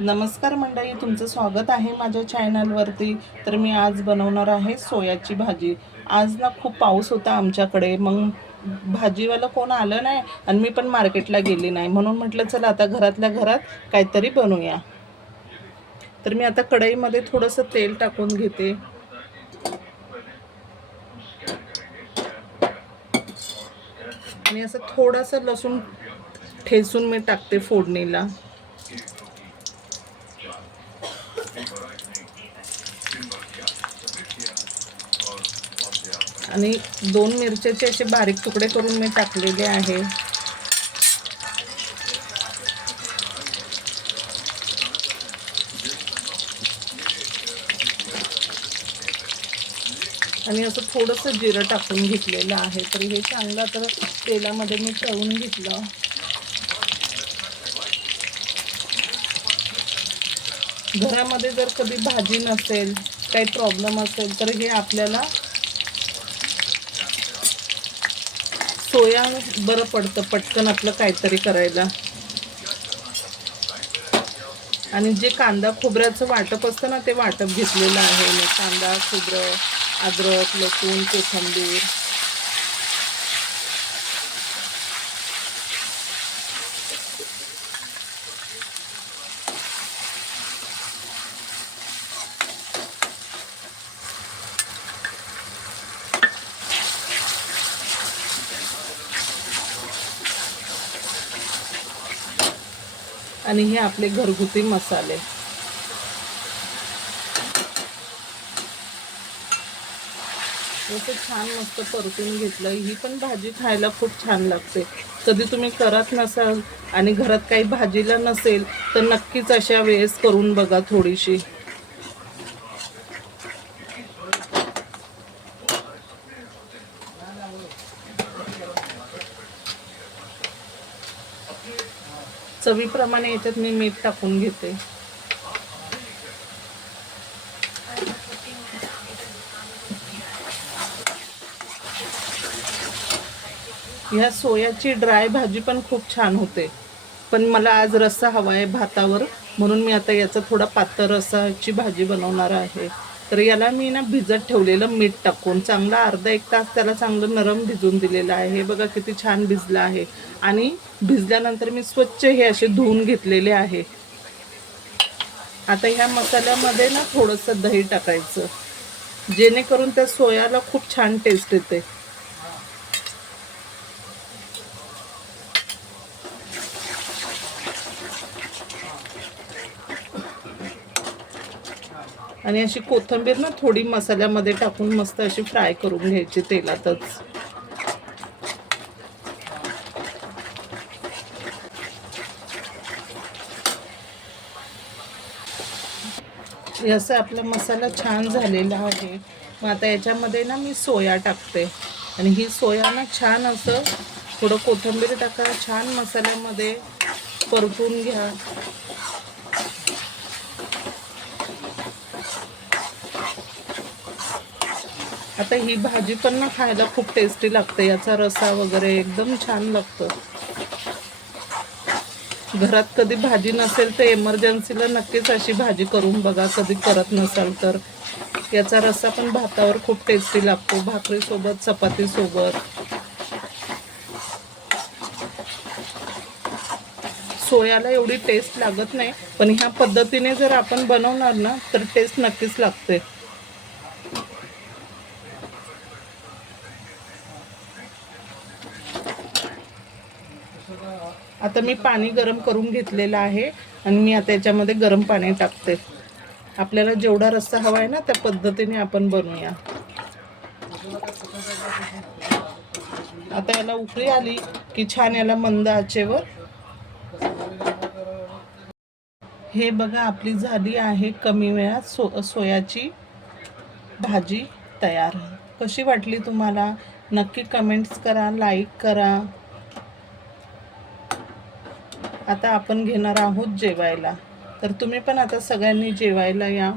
नमस्कार मंडळी तुमचं स्वागत आहे माझ्या चॅनलवरती तर मी आज बनवणार आहे सोयाची भाजी. आज ना खूप पाऊस होता आमच्याकडे. मग भाजीवाला कोण आलं नाही आणि मी पण मार्केटला गेली नाही. म्हणून म्हटलं चला आता घरातल्या घरात काहीतरी बनवूया. तर मी आता कढईमध्ये थोडंसं तेल टाकून घेते. आणि असं थोडंसं लसूण ठेसून मी टाकते फोडणीला. आणि दोन मिरच्याचे असे बारीक तुकडे करून मी टाकलेले आहे. आणि असं थोडंसं जिरं टाकून घेतलेलं आहे. तर हे चांगलं तर तेलामध्ये मी तळून घेतलं. घरामध्ये जर कधी भाजी नसेल काही प्रॉब्लेम असेल तर हे आपल्याला सोया बरं पडतं पटकन आपलं काहीतरी करायला. आणि जे कांदा खोबऱ्याचं वाटप असतं ना ते वाटप घेतलेलं आहे. कांदा खोबरं अद्रक लसूण कोथिंबीर. आणि हे आपले घरगुती मसाले. असं छान मस्त परतून घेतलं. ही पण भाजी खायला खूप छान लागते. कधी तुम्ही करत नसाल आणि घरात काही भाजीला नसेल तर नक्कीच अशा वेळेस करून बघा थोडीशी. चवीप्रमाणे याच्यात मी मीठ टाकून घेते. ह्या सोयाची ड्राय भाजी पण खूप छान होते. पण मला आज रस्सा हवा आहे भातावर म्हणून मी आता याचा थोडा पातळ रस्साची भाजी बनवणार आहे. तर याला मी ना भिजत ठेवलेलं मीठ टाकून चांगला अर्धा एक तास त्याला चांगलं नरम भिजून दिलेलं आहे. हे बघा किती छान भिजलं आहे. आणि भिजल्यानंतर मी स्वच्छ हे असे धुवून घेतलेले आहे. आता ह्या मसाल्यामध्ये ना थोडंसं दही टाकायचं. जेणेकरून त्या सोयाला खूप छान टेस्ट येते. आणि अशी कोथिंबीर ना थोडी मसाल्यामध्ये टाकून मस्त अशी फ्राय करून घ्यायची तेलातच. असं आपला मसाला छान झालेला आहे. मग आता याच्यामध्ये ना मी सोया टाकते. आणि ही सोया ना छान असं थोडं कोथिंबीर टाका छान मसाल्यामध्ये परतून घ्या. आता ही भाजी पण ना खायला खूप टेस्टी लागते. याचा रसा वगैरे एकदम छान लागतं. घरात कधी भाजी नसेल तर एमर्जन्सीला नक्कीच अशी भाजी करून बघा. कधी करत नसाल तर. याचा रस्सा पण भातावर खूप टेस्टी लागतो. भाकरीसोबत चपातीसोबत सोयाला एवढी टेस्ट लागत नाही. पण ह्या पद्धतीने जर आपण बनवणार ना तर टेस्ट नक्कीच लागते. आता मी पाणी गरम करून घेतलेलं आहे आणि मी आता याच्यामध्ये गरम पाणी टाकते. आपल्याला जेवढा रस्सा हवा आहे ना त्या पद्धतीने आपण बनवूया. आता याला उकळी आली की छान याला मंद आचेवर. हे बघा आपली झाली आहे कमी वेळात सो सोयाची भाजी तयार. कशी वाटली तुम्हाला? नक्की कमेंट्स करा लाईक करा. आता आपण घेणार आहोत जेवायला. तर तुम्ही पण आता सगळ्यांनी जेवायला या.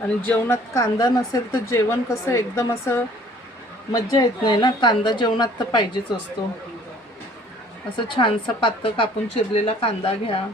आणि जेवणात कांदा नसेल तर जेवण कसं एकदम असं मज्जा येत नाही ना? कांदा जेवणात तर पाहिजेच असतो. असं छानसा पातळ कापून चिरलेला कांदा घ्या.